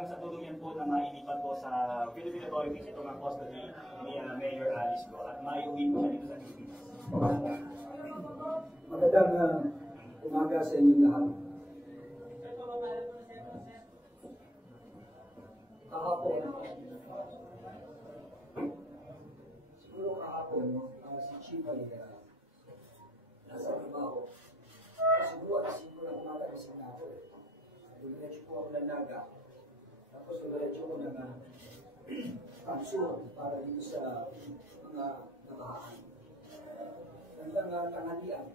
hanggang sa tuluyan po na mailipat po sa Philippine authorities itong ang custody ni Mayor Alice Go at maiuwi po siya dito sa Pilipinas. Magandang umaga sa inyong lahat. Kahapon, siguro kahapon, si Chief ay nasa trabaho. Siguro at 5 na umaga na Senado. Dumiretso po ako ng Naga. Tapos dumiretso ko ng Tansuan para dito sa mga nakahaan. Hanggang tanghalian,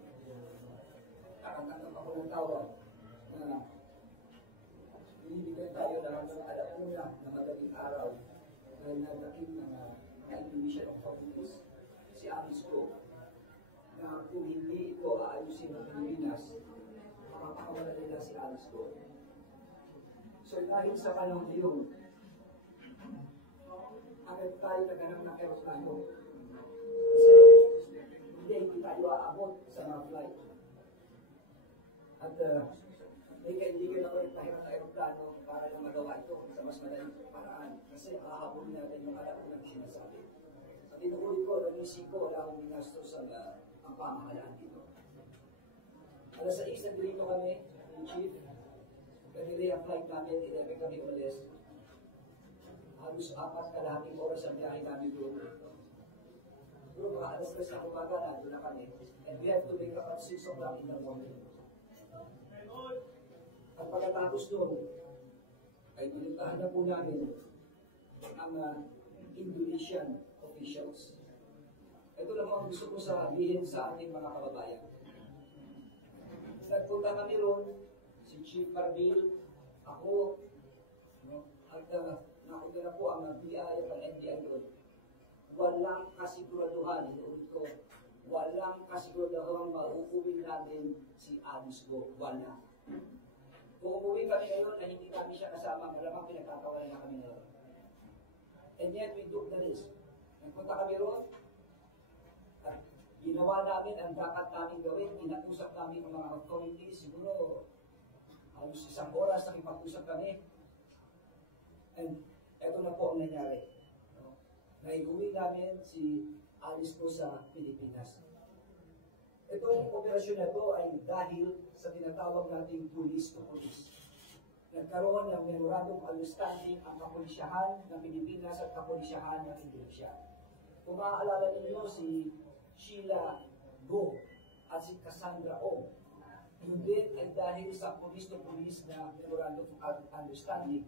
nakatanggap ako ng tawag na binibigyan tayo na hanggang alauna na madaling araw dahil nagdating ng Indonesian authorities si Alice Go na kung hindi ito aayusin ng Pilipinas, makakawala nila si Alice Go. So dahil sa panahon yun, agad tayo naghanap ng aeroplano. Kasi hindi tayo aabot sa mga flight. At may kaibigan ako rin tayo ng aeroplano para na magawa ito sa mas madaling paraan. Kasi makahabol natin yung alam ko na sinasabi. At inuulit ko, nanisip ko, wala akong binastos ang pamahalaan dito. Alas 6 na dito kami, yung chief. Kanilay ang flight namin, 11 kami umalis. Halos 4 oras ang biyahe namin doon. Pero mga alas 3 na umaga na, doon na kami. And we have to make up at 6 o'clock in the morning. At pagkatapos doon, ay pinuntahan na po namin ang Indonesian officials. Ito lang ang gusto ko sabihin sa ating mga kababayan. Nagpunta kami roon, si Chief Cardil, ako, at nakunta na po ang BI at ang NBI doon. Walang kasiguraduhan, inuulit ko, walang kasiguraduhan mauuwi namin si Alice Go. Wala. Kung umuwi kami ngayon na hindi namin siya kasama, malamang pinagkakawalan na kami ngayon. And yet, we took the risk. Nagpunta kami roon, at ginawa namin ang dapat namin gawin, inausap namin ang mga authorities, siguro halos 1 oras na ipag-usap kami. And eto na po ang nangyari. Naiuwi namin si Alice Go sa Pilipinas. Itong operasyon na ito ay dahil sa tinatawag nating police to police. Nagkaroon ng memorandum of understanding ang kapulisyahan ng Pilipinas at kapulisyahan ng Indonesia. Kung maaalala ninyo si Sheila Go at si Cassandra O. Yun din ay dahil sa police to police na memorandum of understanding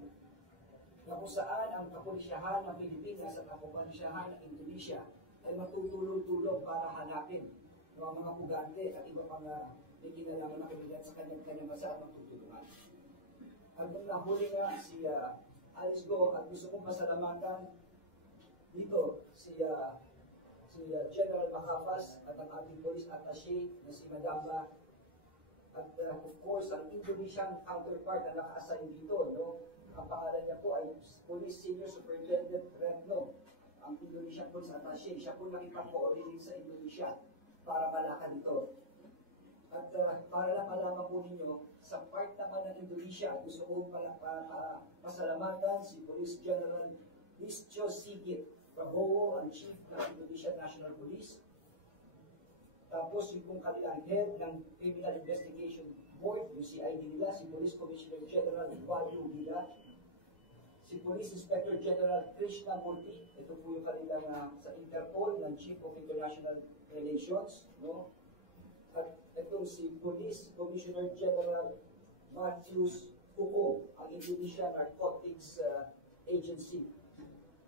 na kung saan ang kapulisyahan ng Pilipinas at ang kapulisyahan ng Indonesia ay matutulong-tulong para hanapin ng mga pugante at iba pang may kinalaman na kriminal sa kanyang masa at magtutulungan. At nung nahuli nga si Alice Go at gusto kong pasalamatan dito si General Macapas at ang ating police attaché na si Madamba at of course ang Indonesian counterpart na naka-assign dito, no? Ang pangalan niya po ay Police Senior Superintendent Retno, ang Indonesian Police Attaché. Siya po nakipag-coordinate sa Indonesia para malakan ito. At para lang malaman po ninyo, sa part naman ng Indonesia, gusto ko pasalamatan si Police General Listio Sigit Prabowo, ang Chief ng Indonesian National Police. Tapos yung pong kanilang head ng Criminal Investigation Board, yung CID nila, si Police Commissioner General Waldo Gila, si Police Inspector General Krishna Murthy, ito po yung kanilang sa Interpol ng Chief of International Relations, no? At ito si Police Commissioner General Matthews Kuko, ang Indonesia Narcotics Agency.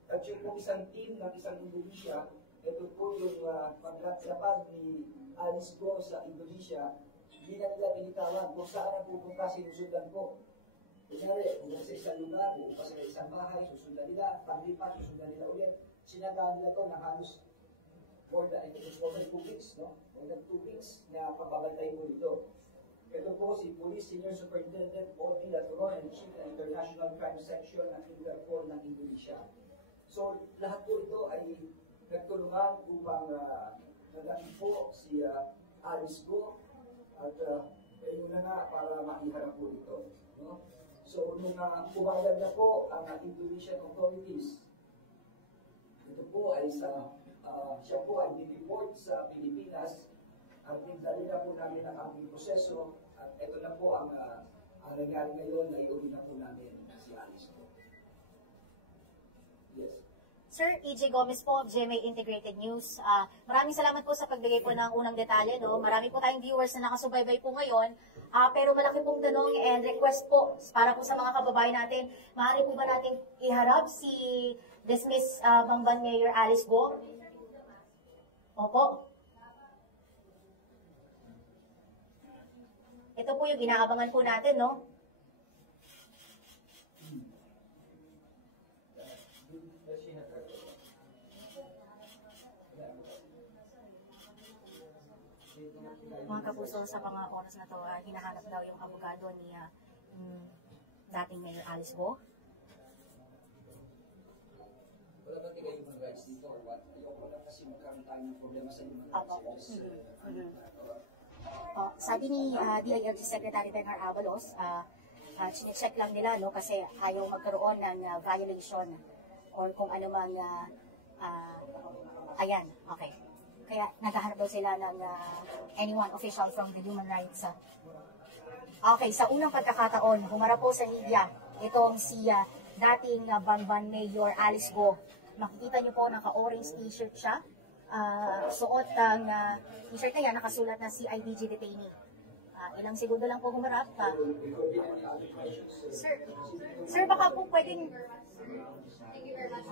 At yung pong isang team ng isang Indonesia, ito po yung paglatsapad ni Alice Go sa Indonesia, hindi na nila binitawan kung saan ang pupunta sinusundan po. Kunyari, kung sa isang lugar, pupunta sa isang bahay, susundan nila, paglipat, susundan nila ulit. Sinagaan nila ito na halos more than 2 weeks, no? More than 2 weeks na pagbabantay mo dito. Ito po si Police Senior Superintendent Odi Laturon and Chief ng International Crime Section ng Interpol ng Indonesia. So, lahat po ito ay nagtulungan upang nagdating po si Alice Go at ayun na nga para maiharap po ito. No? So, nung pumayag na po ang Indonesian authorities, ito po ay siya po ay dineport sa Pilipinas at nagdali na po namin ang aming proseso at ito na po ang nangyari ngayon na iuli na po namin si Alice po. Yes. Sir, EJ Gomez po, GMA Integrated News. Maraming salamat po sa pagbigay po ng unang detalye. No? Marami po tayong viewers na nakasubaybay po ngayon. Pero malaki pong tanong and request po para po sa mga kababayan natin. Maaari po ba natin iharap si dismiss Bamban Mayor Alice Go? Opo. Ito po yung inaabangan po natin, no? Mga kapuso, sa mga oras na to, hinahanap daw yung abogado ni dating Mayor Alice Go. Wala ba tayo human rights dito or what? Ayoko lang kasi magkaroon tayo ng problema sa human rights. Sabi ni DILG Secretary Benar Avalos, chinecheck lang nila, no, kasi ayaw magkaroon ng violation or kung ano mang, ayan, okay. Kaya naghahanap daw sila ng anyone official from the human rights. Okay, sa unang pagkakataon, humarap po sa media itong si dating Bamban Mayor Alice Go. Makikita niyo po naka-orange t-shirt siya. Suot ang t-shirt na yan, nakasulat na CIDG detainee. Ilang segundo lang po humarap. Sir, baka po pwedeng... Thank you very much.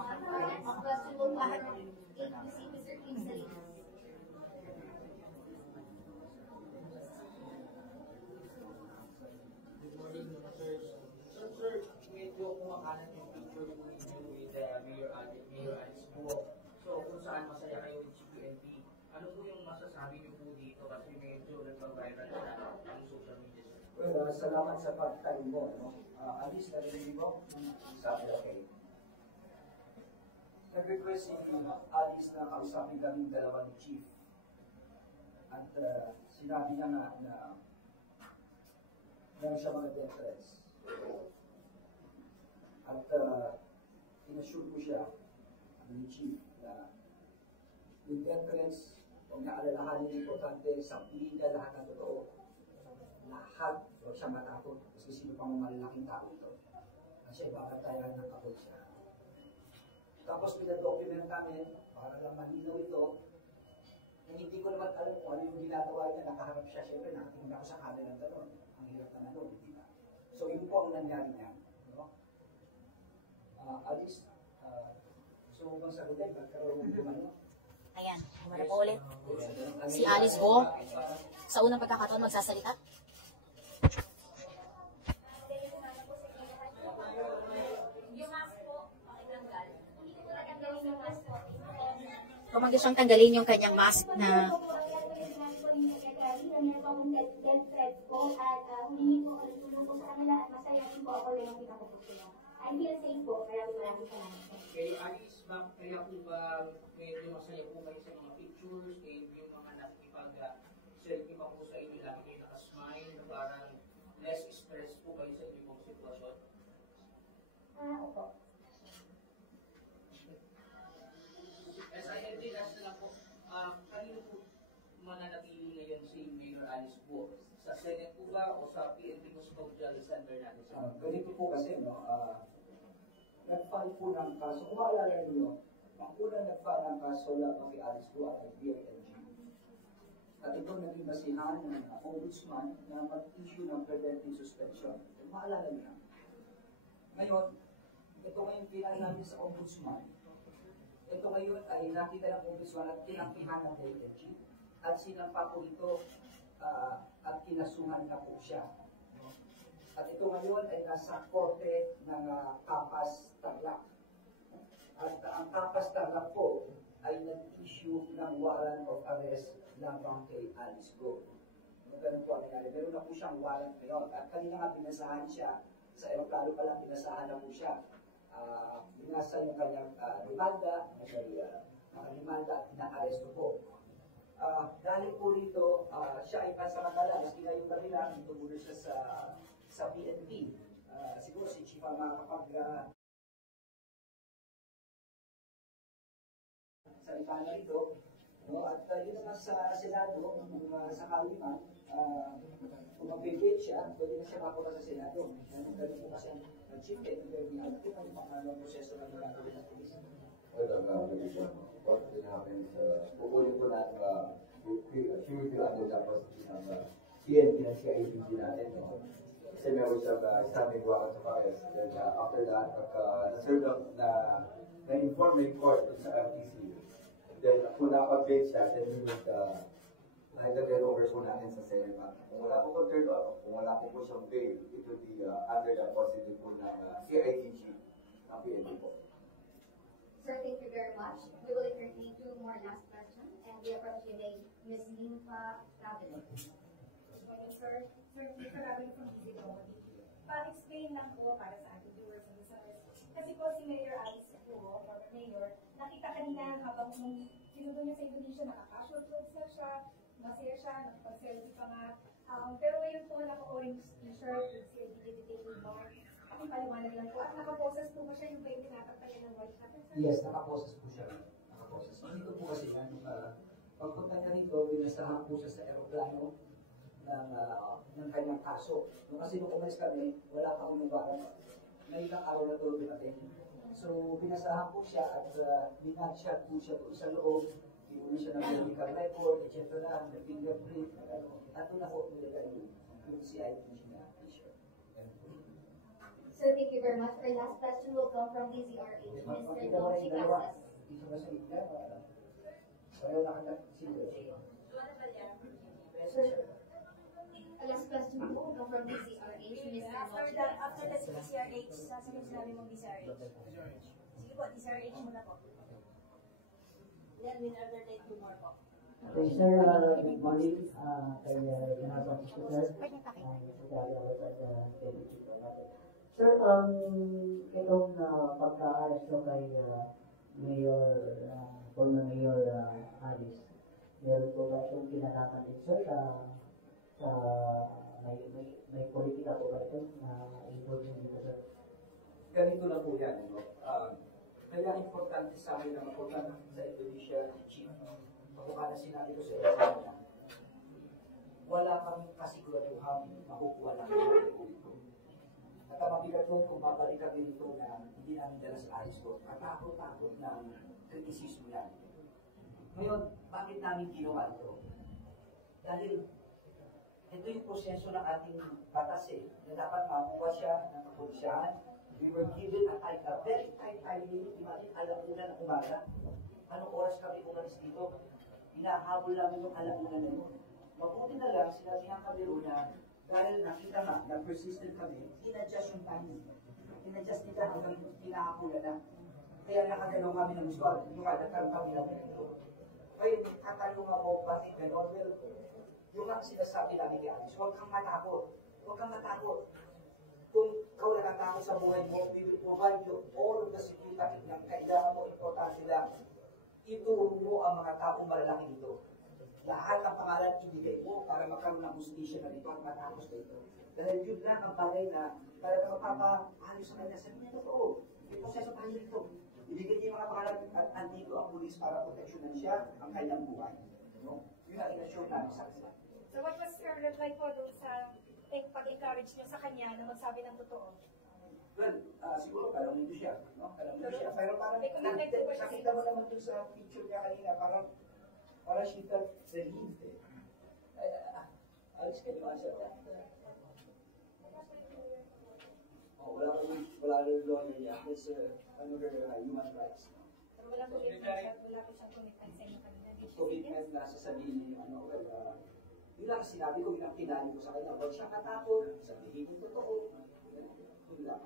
Sir, medyo kumakalat yung picture po ninyo with Mayor Alice po. So, kung saan masaya kayo with CPNP, ano po yung masasabi niyo po dito? Kasi medyo nagpa-viral na ang social media. Well, salamat sa pagtanong mo. No? Alice, narinig mo? Sabi, okay. Nag-request si Alice na kausapin kaming dalawa ni Chief. At sinabi niya na meron siya mga death threats. At inassure ko siya, ni Chief, na yung death threats, huwag na alalahanin importante, sabihin niya lahat ng totoo. Lahat, huwag siya matakot, kasi sino pang malalaking tao ito. Kasi baka tayo ng kapot siya. Tapos pinadocument namin, para lang malinaw ito, na hindi ko naman alam kung ano yung ginagawa niya, nakaharap siya, siyempre nakatingin ako sa camera ng gano'n. Ang hirap na gano'n, di ba? So yun po ang nangyari niya. No? Alice, gusto mo bang sagutin? Magkaroon mo ano? Ayan, humarap po ulit. Si Alice Go, sa unang pagkakataon magsasalita. Kumagay siyang tanggalin yung kanyang mask na I feel safe po, maraming salamat. Kay Alice, kaya po ba medyo masaya po kayo sa mga pictures, yung mga nakikipag-selfie pa po sa inyo, lagi kayo nakasmile, na parang less stress po kayo sa inyo pong sitwasyon? Opo. SILD, last na lang po, kanino po mananatili ngayon si Mayor Alice po? Sa Senate po ba o sa PNP Custodial Center natin? Ganito po kasi, no, nag-file po ng kaso. Kung maalala ninyo, ang unang nag-file ng kaso laban kay Alice po ay DILG. At ito naging basihan ng ombudsman na mag-issue ng preventive suspension. Kung maalala niyo. Ngayon, ito ngayon pinag namin sa ombudsman. Ito ngayon ay nakita ng ombudsman at kinampihan ng DILG. At sinampa po ito at kinasuhan na po siya. At ito ngayon ay nasa korte ng Kapas Tarlac. At ang Kapas Tarlac po ay nag-issue ng warrant of arrest laban kay Alice Go. Ganun po ang nangyari. Meron na po siyang warrant ngayon. At kanina nga pinasahan siya, sa aeroplano pa lang pinasahan na po siya. Binasa yung kanyang rimanda, nakarimanda at na-arresto po. Dahil po rito, siya ay pansamantala, maski na yung kanila, tumulo siya sa PNP. siguro si Chief ang makakapag salita na rito. No? At yun naman sa Senado, kung sakali man, kung mag-debate siya, pwede na siya mapunta sa Senado. Ganun po kasi ang Chief Editor, alam ko kung paano ang proseso ng mga gawin ng police. What will happen is, pupunin ko na assure you under the position of PNP na siya agency natin. No? Kasi meron siyang standing warrant sa Paris. Then after that, na-serve na-inform yung court sa FTC. Then kung nakapag-base siya, then we would nag-get over po natin sa Senate. Kung wala po kung turn off, kung wala po siyang bail, it would be under the position po ng CIDG ng PNP po. Sir, thank you very much. We will entertain two more last questions, and we approach you today, Ms. Nympha Ravelo. Morning, sir. Sir, Nympha Ravelo from DZO. Pa-explain lang po para sa ating viewers and listeners. Kasi po si Mayor Alice po, former mayor, nakita kanina habang sinudo niya sa Indonesia, naka-casual clothes na siya, masaya siya, nakapag-selfie pa nga. Pero ngayon po, naka-orange t-shirt with CIDG mark. Ang paliwanag lang po. At nakaposes po ba siya yung ba yung tinataktayan ng white hat? Yes, nakaposes po siya. Nakaposes. Dito po kasi yan, pagpunta niya rito, binasahan po siya sa aeroplano ng kanyang kaso. No, kasi nung umalis kami, wala pa akong nabara. May ilang araw na tulog natin. So, binasahan po siya at binagshot po siya po sa loob. Iuwi siya ng medical record, etc. The fingerprint, at doon na po nilagay yung CIDG na t-shirt. Sir, thank you very much. Our last question will come from DZRH, Mr. Dolce Casas. Isa ba sa gitna? Pareho na kanya sila. Sir, last question po will come from DZRH, Mr. Dolce Casas. After the DCRH, sasabihin sinabi mong DCRH. Sige po, DCRH muna po. Then we'll entertain two more po. Okay, sir, good morning. Kay General Secretary, Secretary of the Sir, itong pagka-aresto kay Mayor, former Mayor Alice, meron po ba siyang kinalaman din, sir, may politika po ba ito na involved dito, sir? Ganito na po yan. No? Kaya importante sa amin na mapunta sa Indonesia si Chief. Pagkakala sinabi ko sa Indonesia, wala kami kasiguraduhan makukuha namin ang público. At ang mabigat po kung babalik kami dito na hindi namin dala sa ayos ko, katakot-takot ng kritisismo yan. Ngayon, bakit namin ginawa ito? Dahil ito yung proseso ng ating batas na dapat makuha siya ng kapulisyahan. We were given a very tight time limit. Imagine, alauna ng umaga. Anong oras kami umalis dito? Hinahabol namin yung alauna na yun. Mabuti na lang, sinabihan kami rin na dahil nakita nga, na persistent kami, in-adjust yung timing. In-adjust nila hanggang pinakakulan na. Kaya nakagalaw kami ng squad. Yung nagkaroon kami ng dito. Ngayon, tatanong ako, bakit gano'n? Well, yung nga sinasabi namin kay Alice, huwag kang matakot. Huwag kang matakot. Kung ikaw natatakot sa buhay mo, we will provide you all of the security na kailangan mo, importante lang. Ituro mo ang mga taong malalaki dito. Lahat ang pangalan ibigay mo para magkaroon ng hustisya na dito at matapos dito. Dahil yun lang ang bagay na talaga magpapaayos sa kanya. Sabi niya, totoo. May proseso tayo dito. Ibigay niya yung mga pangalan at andito ang pulis para proteksyonan siya ang kanyang buhay. No? Yun ang in-assure namin sa kanila. So what was your reply po doon sa pag-encourage niyo sa kanya na magsabi ng totoo? Well, siguro kalong nito siya. No? Kalong nito siya. Pero parang may connected po siya. nakita mo naman doon sa picture niya kanina, parang she felt relieved eh. Alice, can you answer that? Oh, wala rin lawyer niya. It's another human rights. Pero wala po siyang commitment sa inyo kanina. Commitment na sasabihin niyo, yun lang sinabi ko, yun ang pinali ko sa kanya. Huwag siyang katakot, sabihin yung totoo. Yun lang.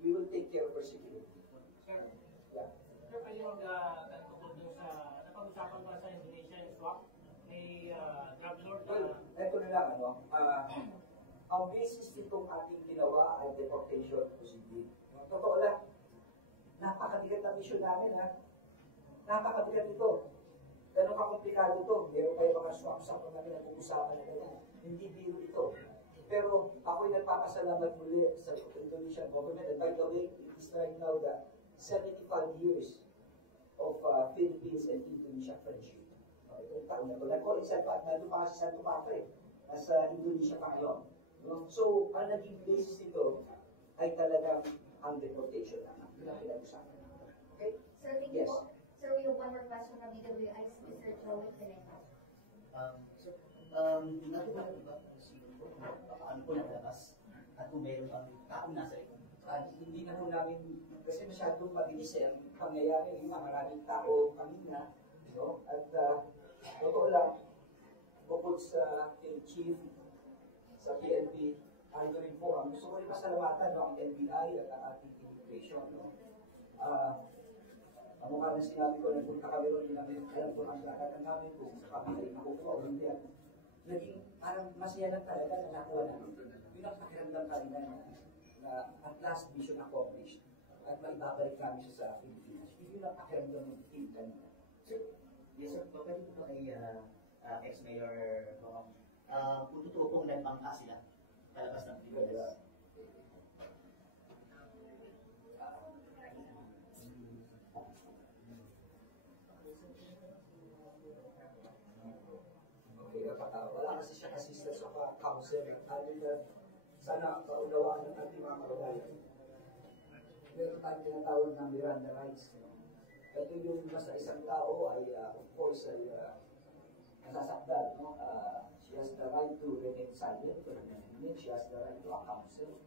We will take care of her security. Sir, Yeah. sir, kayo nagtutulog dun sa, napag-usapan ba sa Indonesia yung swap? May drug lord Well, eto na lang, ang basis nitong ating ginawa ay deportation proceeding. Totoo lang, napakabigat na mission namin, ha? Napakabigat ito. Ganun kakomplikado ito. Meron kayo mga swap-swap na namin nag-uusapan na ganyan. Hindi biro ito. Pero ako'y nagpapasalamat muli sa Indonesian government. And by the way, it is right now the 75 years of Philippines and Indonesia friendship. Itong taon na ito. Nag-call itself, nandun pa kasi sa Tupacre, nasa Indonesia pa ngayon. No? So, ang naging basis nito ay talagang ang deportation naman. Yun ang pinag-usapan. Okay? Sir, thank you Yes. po. Sir, we have one more question from DWI's Mr. Joey Pineda. So, natupad ba kung sino po, paano po nakalabas at kung mayroon ang taong nasa likod? Hindi na po namin, kasi masyadong mabilis ang pangyayari. Yung maraming tao kanina. No? At totoo lang, bukod sa chief, sa PNP, ano rin po, gusto ko rin pasalamatan no, ang NBI at ang ating immigration. No? Ang mga na sinabi ko, nagpunta kami ron, alam ko ang lakatan namin kung sa kapila yung nakukuha o hindi. Naging parang masaya lang talaga na nakuha namin. Yun ang pakiramdam kanina na at last mission accomplished at maibabalik namin siya sa Pilipinas. Yun ang pakiramdam ng team kanina. Yes sir, pwede po ba kay ex-mayor kung totoo pong nagpangka sila palabas ng Pilipinas? Wala kasi siya assistant sa council. Sana kaunawaan ng ating mga kababayan. Meron tayong tinatawag ng Miranda rights. Ito yung basta isang tao ay, of course, ay nasasakdal. No? She has the right to remain silent for a minute. She has the right to a counsel.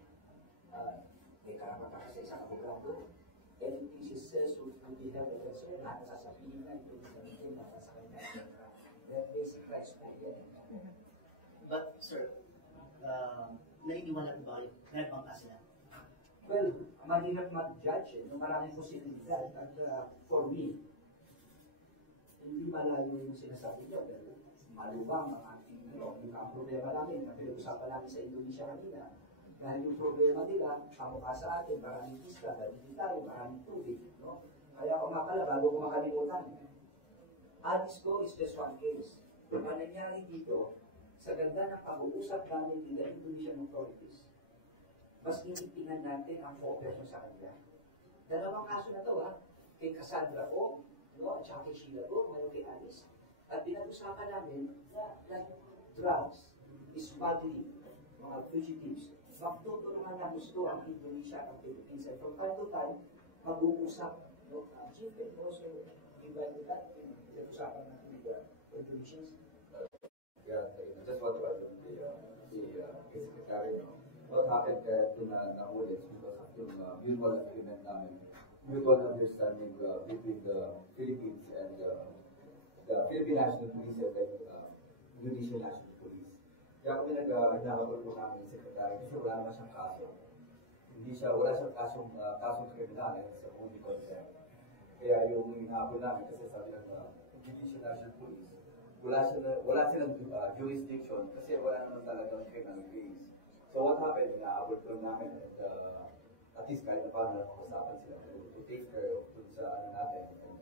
May karapatan kasi isang abogado. Anything she says would be held against her. Lahat na sasabihin na ito yung nasa sa kanya. That basic rights po yan. But sir, naniniwala po ba kayo? Nagpangka sila? Well, mahirap mag-judge eh. Maraming posibilidad. At for me, hindi malayo yung sinasabi niyo. Pero malubang ang ating ang problema namin. Pinag-usapan namin sa Indonesia kanina. Dahil yung problema nila, kamukha sa atin, maraming isla, dahil tayo, maraming tubig. No? Kaya kung makala, bago ko makalimutan, Alice Go is just one case. Ang nangyari dito, sa ganda ng pag-uusap namin with the Indonesian authorities, mas inipingan natin ang cooperation sa kanila. Dalawang kaso na to, kay Cassandra O, no, at saka kay Sheila O, ngayon kay Alice. At pinag-usapan namin na like drugs, smuggling, mga fugitives, magtutulungan na gusto ang Indonesia at Philippines. And from time to time, mag-uusap. No? Chief, and also invite that, pinag-usapan natin with the Indonesians. Yeah, I just want to add the secretary, what happened nahuli is because of yung mutual agreement namin, mutual understanding between the Philippines and the Philippine National Police and the Indonesian National Police. Kaya kami naghahabol po namin yung secretary kasi wala naman siyang kaso. Wala siyang kasong kriminal, it's only consent. Kaya yung hinahabol namin kasi sabi ng Indonesian National Police, wala silang jurisdiction kasi wala naman talagang criminal case. So what happened, inaabot ko namin at least kahit na paano napakasapan sila to take care of sa ano natin. And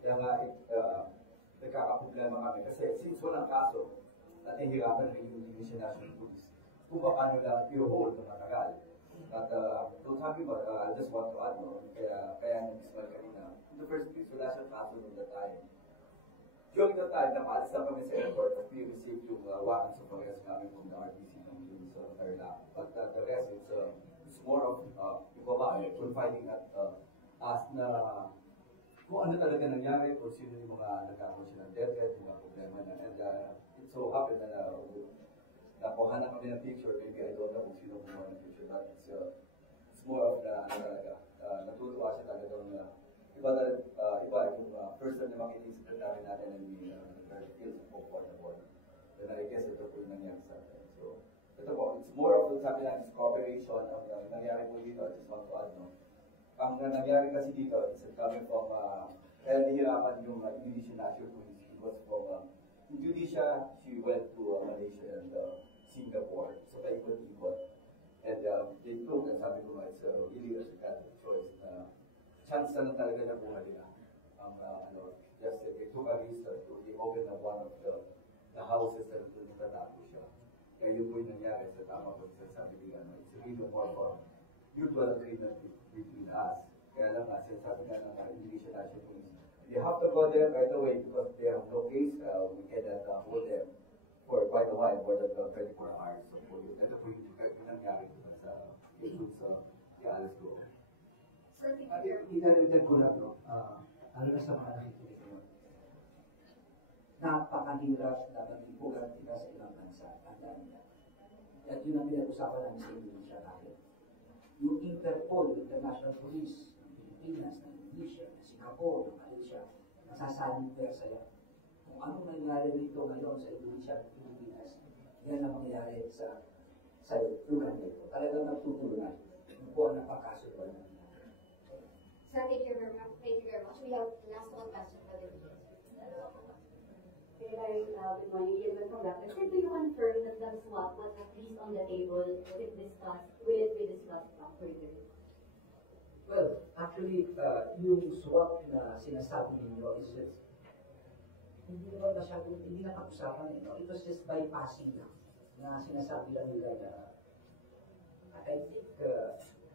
kaya nga nagkakaproblema kami kasi since walang kaso at nahihirapan rin yung Indonesian National Police kung paano lang i-hold ng matagal. At don't happy about, I just want to add, no? Kaya nag-smile kanina. In the first place, wala siyang kaso noong that time. During that time, napaalis na kami sa airport at we received yung warrants of arrest namin from the RTC ng sa Tarlac. But the rest, it's more of yung babae confiding at us na kung ano talaga nangyari, kung sino yung mga nagkakaroon siya ng death, yung mga problema na. And it so happened na nakuha na kami ng picture, maybe I don't know kung sino kumuha ng picture, but it's more of talaga, natutuwa siya talagang iba yung first time na makita yung secretary natin and we feel comfortable. Then I guess ito po yung nangyari sa atin. So, ito po, it's more of sabi natin, cooperation ang nangyari po dito. I just want to add, no? Ang nangyari kasi dito, it's coming from, kaya nahihirapan yung Indonesian National Police. It was from Indonesia, she went to Malaysia and Singapore. So, paikot-ikot. And they took, and sabi ko nga, it's really a psychiatric choice na chance na talaga na buhay nila. Just they took a risk to open up one of the houses na nagtatago siya. Kaya yun po yung nangyari sa tama po sa sabi ni ano, it's really more for mutual agreement between us. Kaya lang nga, sinasabi nga ng Indonesia National Police, you have to go there right away because they have no case. We cannot hold them for quite a while, more than 24 hours. So po yun, ito po yung nangyari sa issues sa Alice ko. Sir, thank At you. idalagdag ko lang, no, ano na sa mga nakikinig mo. Napakahirap na maging pugartika sa ibang bansa. Tandaan nila. At yun ang pinag-usapan namin sa Indonesia tayo. Yung Interpol, yung International Police, ng Pilipinas, ng Indonesia, ng Singapore, ng Malaysia, nasasaling pwersa yan. Kung anong nangyari rito ngayon sa Indonesia at Pilipinas, yan ang mangyayari sa lugar nito. Talagang nagtutulungan. Yung po ang napakasunod namin. Sir, thank you very much. Thank you very much. We have last one question for the video. Good morning, Gilbert from Rapid. Sir, do you confirm that the swap was at least on the table, will it be discussed further? Well, actually, yung swap na sinasabi ninyo is just, hindi naman masyadong, hindi nakapag-usapan eh. No? It was just bypassing lang, na sinasabi lang nila na, I think,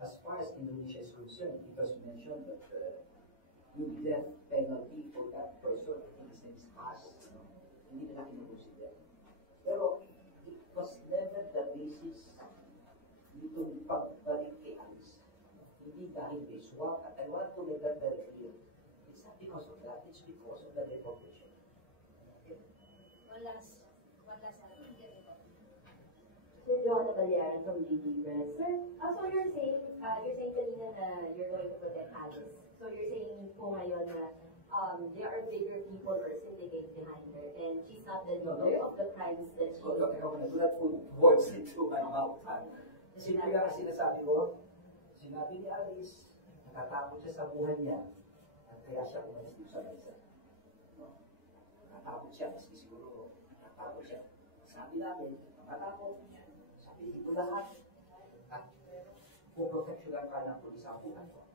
as far as Indonesia is concerned, it was mentioned that yung death penalty for that person, I think his name is Haas, no? Hindi nila kinukonsider. Pero, it was never the basis nitong pagbalik kay Alice. Hindi dahil may swap, at I want to make that very clear. It's not because of that, it's because of the recognition. Okay? One last question. Sir Joanna Balearan from GD Press. Sir, so you're saying kanina na you're going to protect Alice. So you're saying po ngayon na there are bigger people or syndicate behind her and she's not the leader of the crimes that she Do not put words into my mouth. Simple lang ang sinasabi ko. Sinabi ni Alice, natatakot siya sa buhay niya at kaya siya umalis dito sa bansa. No? Natatakot siya, maski siguro natatakot siya. Sabi namin, natatakot. Sabi dito lahat. At kung proteksyonan ka ng pulis ang buhay ko.